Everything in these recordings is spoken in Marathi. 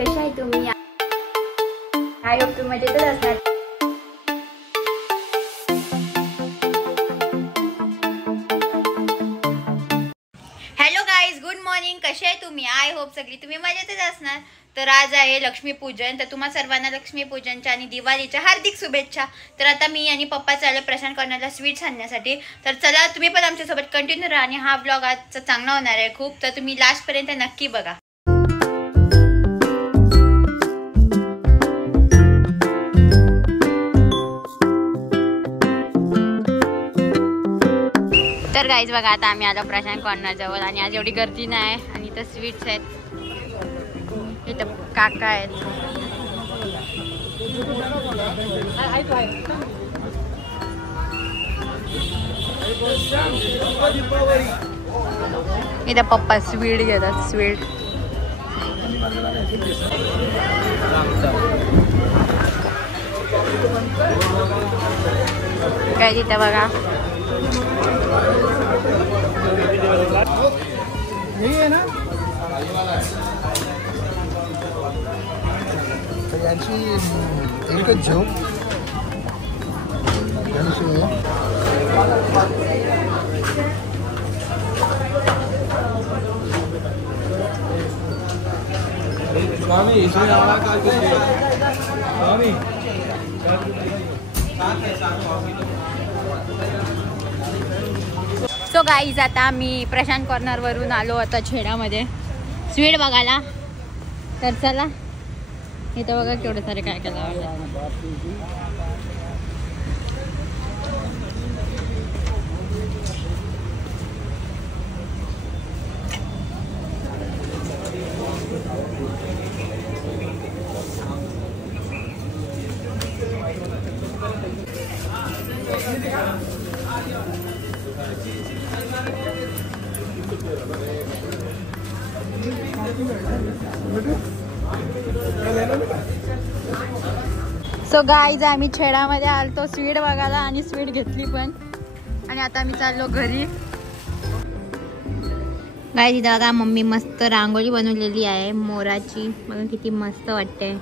कसे आहे तुम्ही? आय होप तुम्ही मजेतच असणार. Hello guys, good morning. कसे आहे तुम्ही? आय होप सगळी तुम्ही मजेतच असणार. तर आज आहे लक्ष्मीपूजन. तर तुम्हा सर्वांना लक्ष्मीपूजनच्या आणि दिवाळीच्या हार्दिक शुभेच्छा. तर आता मी आणि पप्पा चालले प्रशांत कॉर्नरला स्वीट्स आणण्यासाठी. तर चला तुम्ही पण आमच्यासोबत कंटिन्यू राहा आणि हा व्लॉग आजचा चांगला होणार आहे खूप. तर तुम्ही लास्टपर्यंत नक्की बघा. तर गाईज बघा, आता आम्ही आलो प्रशांत कॉर्नर जवळ आणि आज एवढी गर्दी नाही आणि इथं स्वीट्स आहेत, इथं काका आहेत. इथं पप्पा स्वीट घेतात. स्वीट काय तिथं बघा. यही है ना एकच जेव स्वामी स्वामी. सो गाईज, आता मी प्रशांत कॉर्नर वरून आलो आता छेडामध्ये स्वीट बघायला. तर चला, इथं बघा केवढे सारे काय काय लावले. सो गाईज, आम्ही छेडामध्ये आलतो स्वीट बघायला आणि स्वीट घेतली पण. आणि आता आम्ही चाललो घरी. गाईज इथं बघा, मम्मी मस्त रांगोळी बनवलेली आहे मोराची. बघा किती मस्त वाटते.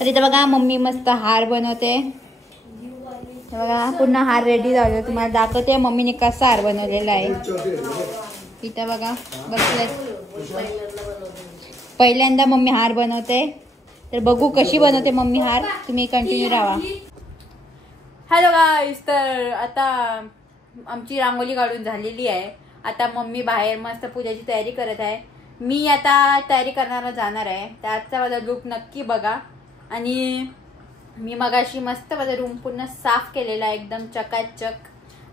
तर इथं बघा मम्मी मस्त हार बनवते. बघा पूर्ण हार रेडी झाले. तुम्हाला दाखवते मम्मीने कसा हार बनवलेला आहे. इथं बघा बसले, पहिल्यांदा मम्मी हार बनवते. तर बघू कशी बनवते मम्मी हार. तुम्ही कंटिन्यू राहा. हॅलो गाईस, तर आता आमची रांगोळी काढून झालेली आहे. आता मम्मी बाहेर मस्त पूजाची तयारी करत आहे. मी आता तयारी करण्याला जाणार आहे. तर आजचा माझा लुक नक्की बघा. आणि मी मगाशी मस्त माझा रूम पूर्ण साफ केलेला आहे एकदम चकाचक.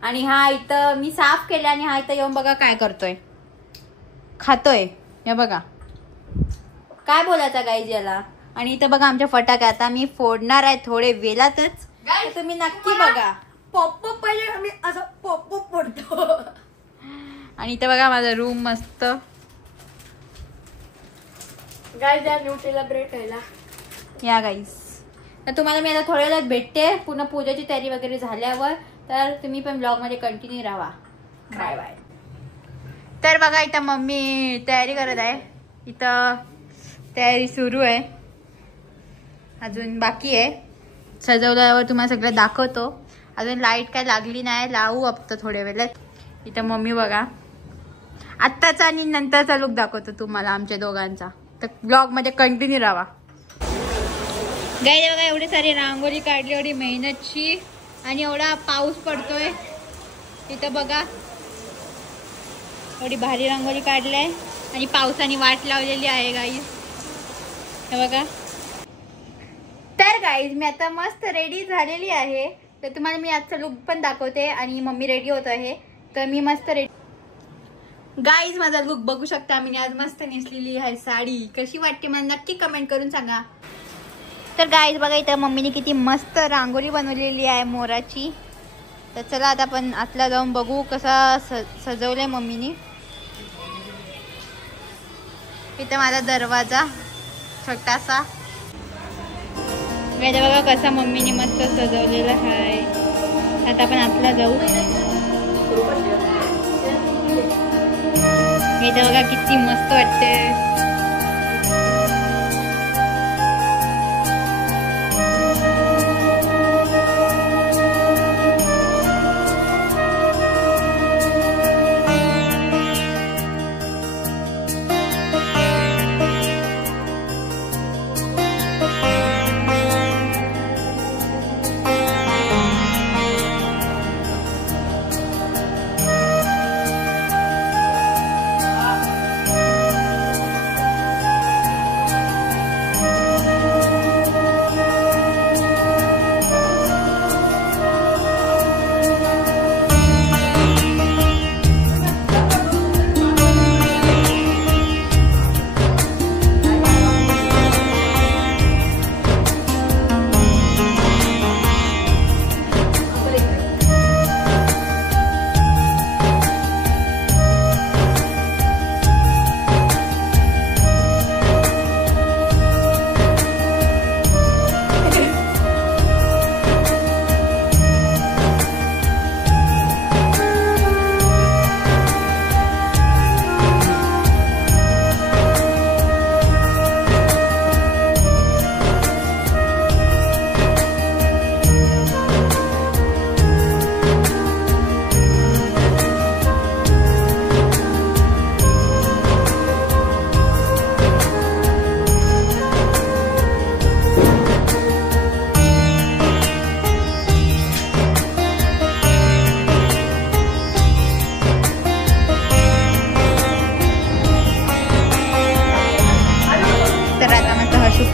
आणि हा इथं मी साफ केला आणि हा इथं येऊन बघा काय करतोय, खातोय. हे बघा काय बोलायचा गाईज याला. आणि इथं बघा आमच्या फटाके आता मी फोडणार आहे थोडे वेळातच. तुम्ही नक्की बघा. पॉप पहिले आम्ही असं पॉप फोडतो. आणि इथं बघा माझा रूम मस्त. गाईज या न्यूट्रेला ब्रेड खायला या गाईस. तर तुम्हाला मी आता थोड्या वेळात भेटते पूर्ण पूजाची तयारी वगैरे झाल्यावर. तर तुम्ही पण ब्लॉग मध्ये कंटिन्यू राहा. Bye bye. तर बघा इथं मम्मी तयारी करत आहे. इथं तयारी सुरू आहे, अजून बाकी आहे. सजवल्यावर तुम्हाला सगळं दाखवतो. अजून लाईट काय लागली नाही, लावू आता थोड्या वेळात. इथं मम्मी बघा आत्ताचा आणि नंतरचा लुक दाखवतो तुम्हाला आमच्या दोघांचा. तर ब्लॉग मध्ये कंटिन्यू राहा. गाईज बघा एवढी सारी रांगोळी काढली, एवढी मेहनतची. आणि एवढा पाऊस पडतोय. इथं बघा एवढी भारी रांगोळी काढली आणि पावसाने वाट लावलेली आहे गाईज. हे बघा. तर गाईज मी आता मस्त रेडी झालेली आहे. तर तुम्हाला मी आजचा लुक पण दाखवते. आणि मम्मी रेडी होत आहे. तर मी मस्त रेडी. गाईज माझा लुक बघू शकता. मी आज मस्त नेसलेली आहे साडी. कशी वाटते मला नक्की कमेंट करून सांगा. तर गाईज बघा इथं मम्मीने किती मस्त रांगोळी बनवलेली आहे मोराची. तर चला आता आपण आतला जाऊन बघू कसा सजवलंय मम्मीने. इथं माझा दरवाजा छोटासा. वेळ बघा कसा मम्मीने मस्त सजवलेला आहे. आता आपण आतला जाऊ. इथे बघा किती मस्त वाटते.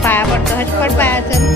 पाया पडतो. हटपट पायाचं.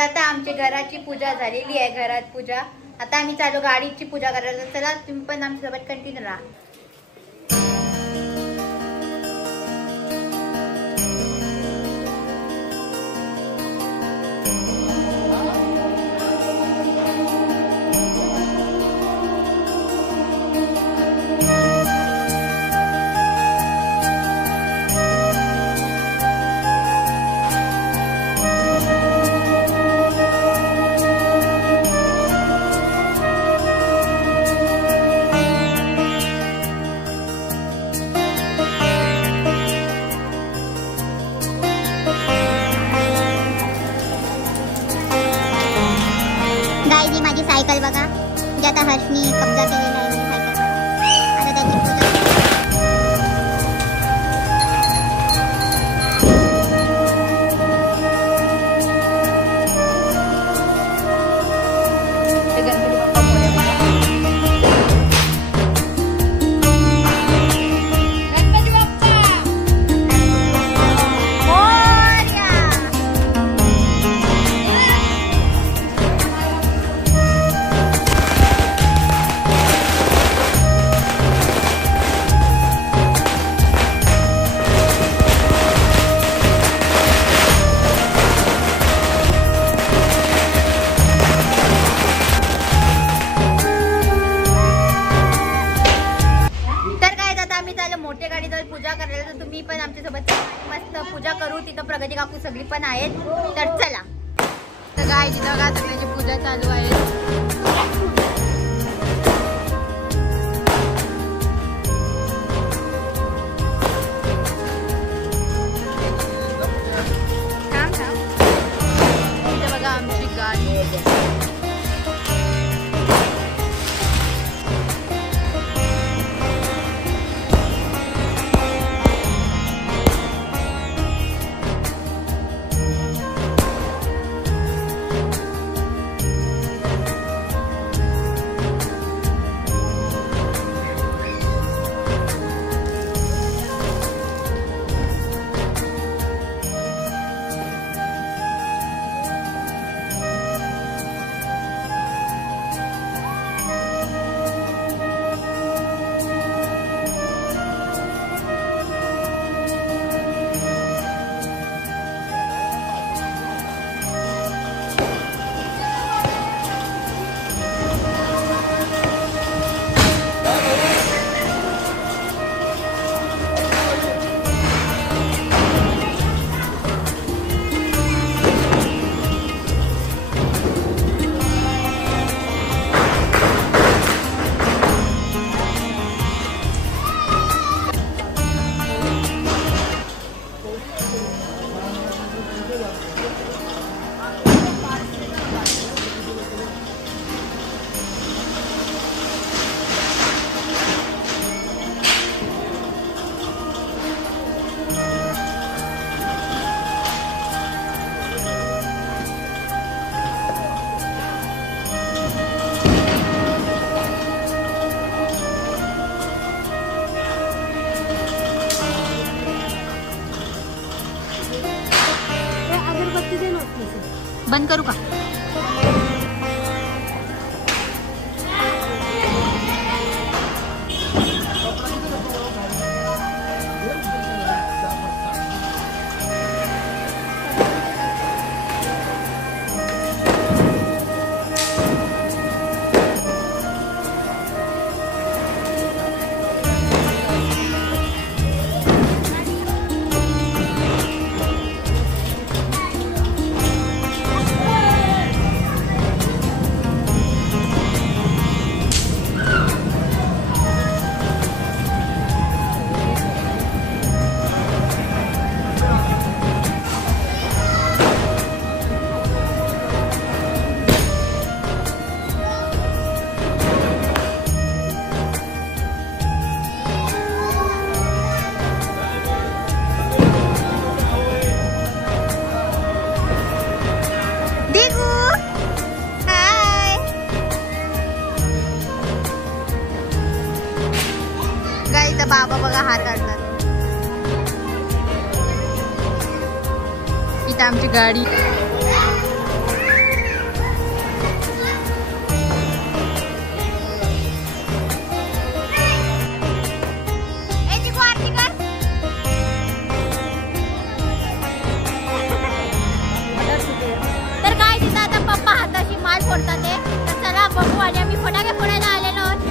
आता आमच्या घराची पूजा झालेली आहे. घरात पूजा. आता आम्ही चालू गाडीची पूजा करायला. चला तुम्ही पण आमच्यासोबत कंटिन्यू राहा. माझी सायकल बघा, जी आता हर्षनी कब्जा केलेला आहे. आता त्याची पूजा. पूजा करायला. तर तुम्ही पण आमच्या सोबत मस्त पूजा करू. तिथं प्रगती काकू सगळी पण आहेत. तर चला. तर काय जिथं का सगळ्यांची पूजा चालू आहे. बघा आमची गाडी. बंद करू का? बाबा बघा हार काढतात. इथं आमची गाडी. तर काय तिथं आता पप्पा हाताशी माल फोडतात ते. तर चला बघू. आणि आम्ही फटाके फोडायला आलेलो आहोत.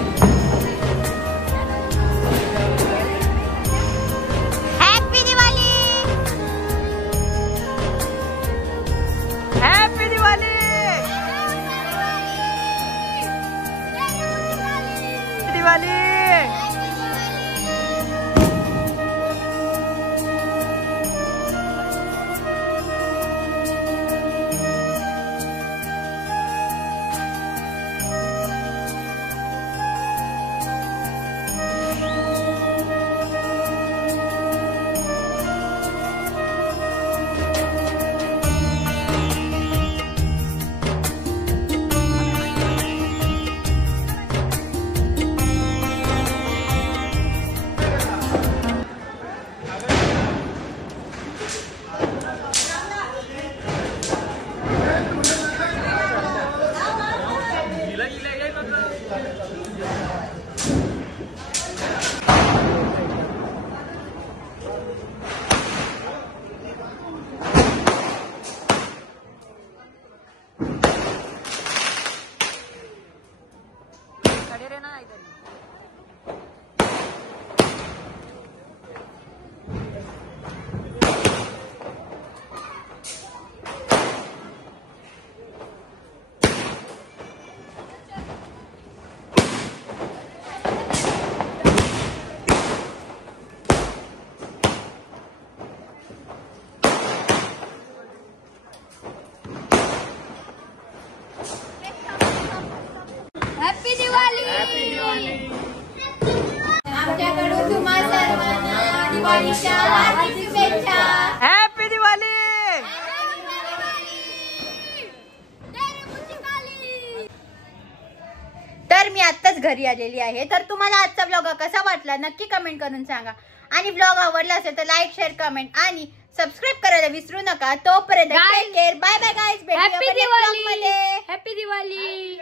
दिवाळीच्या हार्दिक शुभेच्छा. हॅपी दिवाळी. तर मी आत्ताच घरी आलेली आहे. तर तुम्हाला आजचा व्लॉग कसा वाटला नक्की कमेंट करून सांगा. आणि व्लॉग आवडला असेल तर लाईक, शेअर, कमेंट आणि सबस्क्राईब करायला विसरू नका. तोपर्यंत take care. Bye bye guys. Happy Diwali.